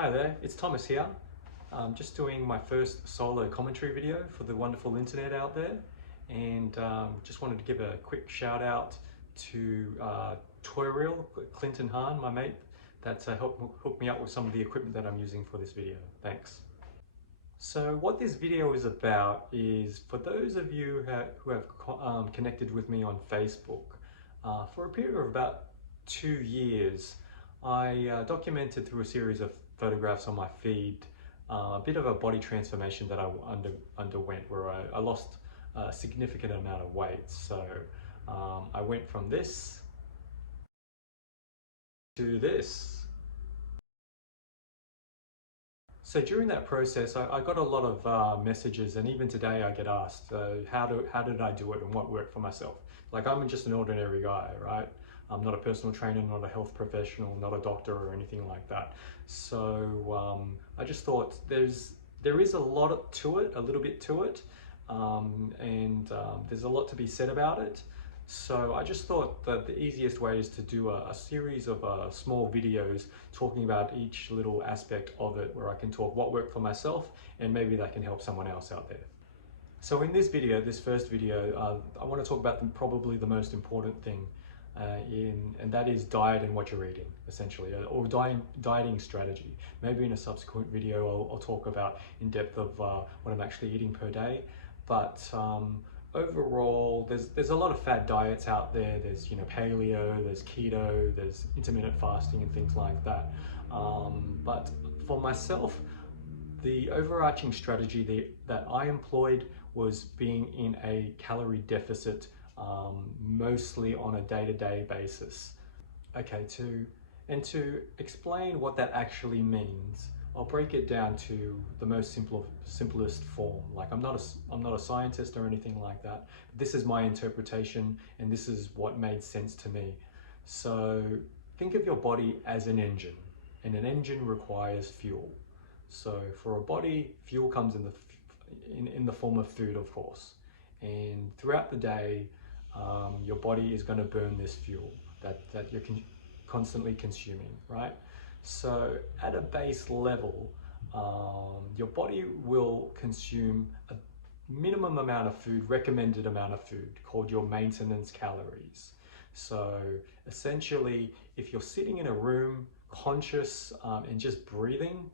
Hi there, it's Thomas here. Just doing my first solo commentary video for the wonderful internet out there, and just wanted to give a quick shout out to Toyreel, Clinton Hahn, my mate, that helped hook me up with some of the equipment that I'm using for this video. Thanks. So what this video is about is for those of you who have connected with me on Facebook, for a period of about 2 years, I documented through a series of photographs on my feed a bit of a body transformation that I underwent, where I lost a significant amount of weight. So I went from this to this. So during that process, I got a lot of messages, and even today I get asked, how did I do it and what worked for myself? Like, I'm just an ordinary guy, right? I'm not a personal trainer, not a health professional, not a doctor or anything like that. So I just thought there is a lot to it, a little bit to it, and there's a lot to be said about it. So I just thought that the easiest way is to do a series of small videos talking about each little aspect of it, where I can talk what worked for myself and maybe that can help someone else out there. So in this video, this first video, I want to talk about probably the most important thing, and that is diet and what you're eating, essentially, or dieting strategy. Maybe in a subsequent video I'll talk about in depth of what I'm actually eating per day, but overall, there's a lot of fad diets out there. There's paleo, there's keto, there's intermittent fasting and things like that. But for myself, the overarching strategy that I employed was being in a calorie deficit, mostly on a day-to-day basis. Okay, to explain what that actually means, I'll break it down to the most simplest form. Like, I'm not a scientist or anything like that. This is my interpretation, and this is what made sense to me. So think of your body as an engine, and an engine requires fuel. So for a body, fuel comes in the form of food, of course. And throughout the day, your body is going to burn this fuel that you're constantly consuming, right? So at a base level, your body will consume a minimum amount of food, recommended amount of food, called your maintenance calories. So essentially, if you're sitting in a room conscious and just breathing,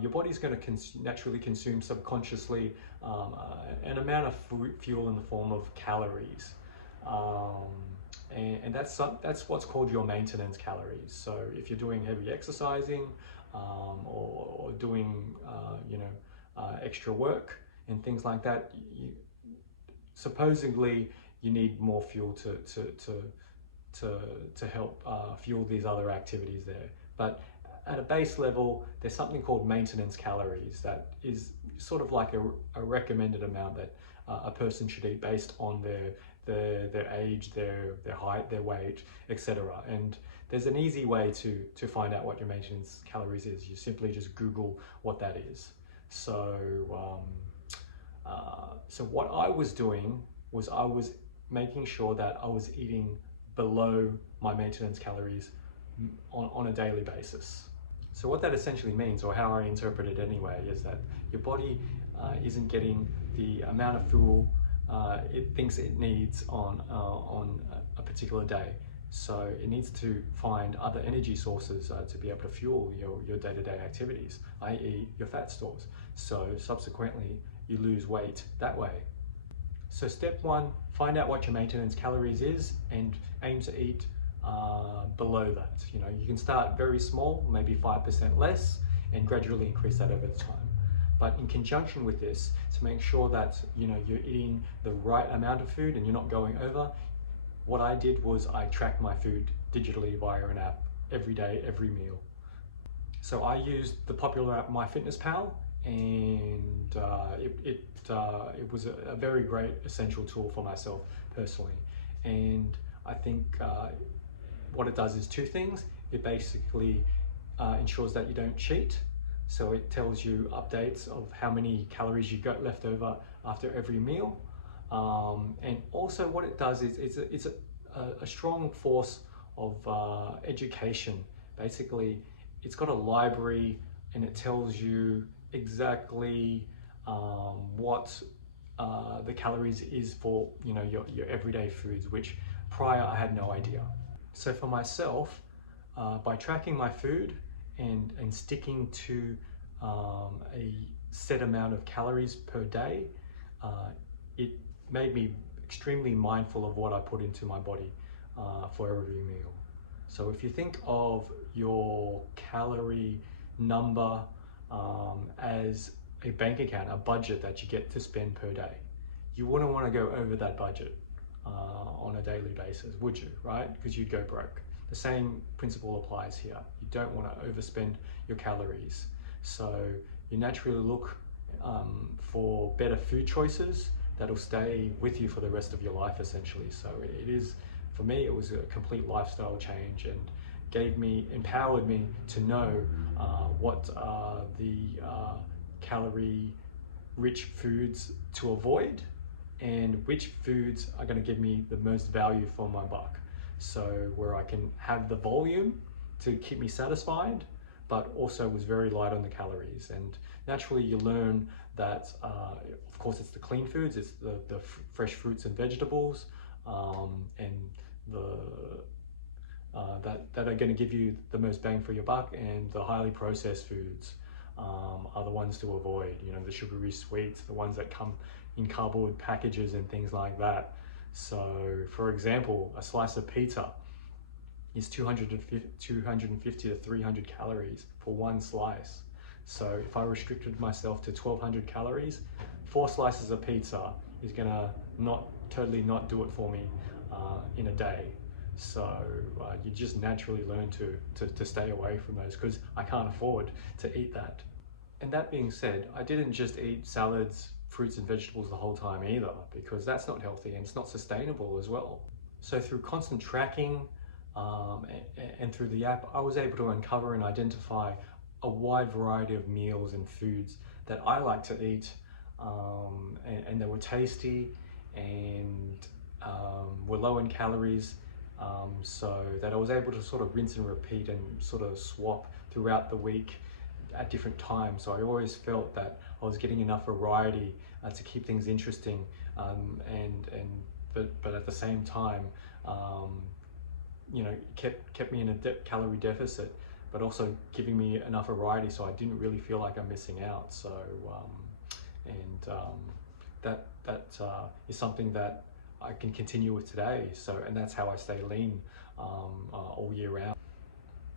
your body's going to naturally consume subconsciously an amount of fuel in the form of calories. And that's what's called your maintenance calories. So if you're doing heavy exercising or doing extra work and things like that, supposedly you need more fuel to help fuel these other activities there. But at a base level, there's something called maintenance calories that is sort of like a recommended amount that a person should eat based on their age, their height, their weight, etc. And there's an easy way to find out what your maintenance calories is. You simply just Google what that is. So so what I was doing was I was making sure that I was eating below my maintenance calories on a daily basis. So what that essentially means, or how I interpret it anyway, is that your body isn't getting the amount of fuel it thinks it needs on a particular day. So it needs to find other energy sources to be able to fuel your day-to-day activities, i.e. your fat stores. So subsequently, you lose weight that way. So step one, find out what your maintenance calories is and aim to eat below that. You can start very small, maybe 5% less, and gradually increase that over time. But in conjunction with this, to make sure that you're eating the right amount of food and you're not going over, what I did was I tracked my food digitally via an app every day, every meal. So I used the popular app MyFitnessPal, and it was a very great essential tool for myself personally. And I think what it does is two things. It basically ensures that you don't cheat. So it tells you updates of how many calories you got left over after every meal. And also what it does is it's a strong force of education. Basically, it's got a library and it tells you exactly what the calories is for your everyday foods, which prior I had no idea. So for myself, by tracking my food and sticking to a set amount of calories per day, it made me extremely mindful of what I put into my body for every meal. So if you think of your calorie number as a bank account, a budget that you get to spend per day, you wouldn't want to go over that budget on a daily basis, would you? Right? Because you'd go broke. The same principle applies here. You don't want to overspend your calories. So you naturally look for better food choices that'll stay with you for the rest of your life, essentially. So it is, for me, it was a complete lifestyle change and empowered me to know what are the calorie rich foods to avoid and which foods are going to give me the most value for my buck. So where I can have the volume to keep me satisfied, but also was very light on the calories. And naturally you learn that, of course, it's the clean foods, it's the fresh fruits and vegetables, and that are going to give you the most bang for your buck, and the highly processed foods are the ones to avoid. The sugary sweets, the ones that come in cardboard packages and things like that. So for example, a slice of pizza is 250 to 300 calories for one slice. So if I restricted myself to 1200 calories, 4 slices of pizza is gonna totally not do it for me in a day. So you just naturally learn to stay away from those, because I can't afford to eat that. And that being said, I didn't just eat salads, fruits and vegetables the whole time either, because that's not healthy and it's not sustainable as well. So through constant tracking and through the app, I was able to uncover and identify a wide variety of meals and foods that I like to eat, and they were tasty and were low in calories, so that I was able to sort of rinse and repeat and sort of swap throughout the week at different times. So I always felt that I was getting enough variety to keep things interesting, but at the same time, kept me in a calorie deficit, but also giving me enough variety so I didn't really feel like I'm missing out. So that is something that I can continue with today. So, and that's how I stay lean all year round.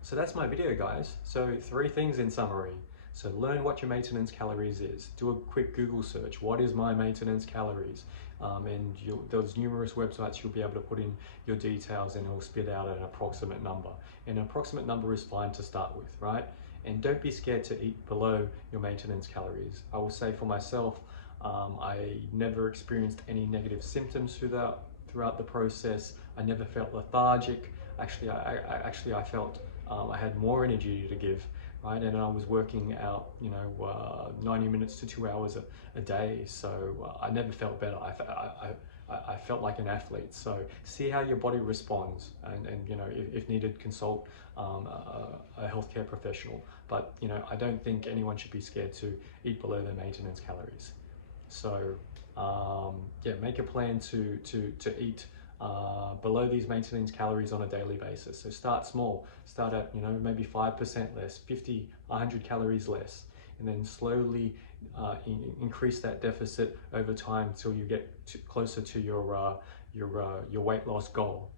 So that's my video, guys. So 3 things in summary. So learn what your maintenance calories is. Do a quick Google search. What is my maintenance calories? And there's numerous websites you'll be able to put in your details and it'll spit out an approximate number. An approximate number is fine to start with, right? And don't be scared to eat below your maintenance calories. I will say for myself, I never experienced any negative symptoms throughout the process. I never felt lethargic. Actually, I felt I had more energy to give, right? And I was working out, 90 minutes to 2 hours a day. So I never felt better. I felt like an athlete. So see how your body responds, and if needed, consult a healthcare professional. But I don't think anyone should be scared to eat below their maintenance calories. So yeah, make a plan to eat below these maintenance calories on a daily basis. So start small, start at maybe 5% less, 50, 100 calories less, and then slowly increase that deficit over time until you get closer to your weight loss goal.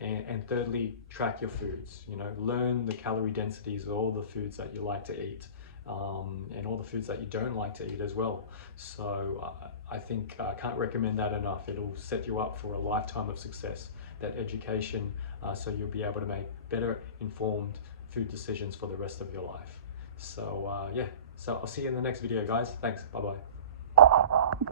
And thirdly, track your foods. Learn the calorie densities of all the foods that you like to eat, and all the foods that you don't like to eat as well. So I think I can't recommend that enough. It'll set you up for a lifetime of success, that education, so you'll be able to make better informed food decisions for the rest of your life. So yeah, so I'll see you in the next video, guys. Thanks, bye-bye.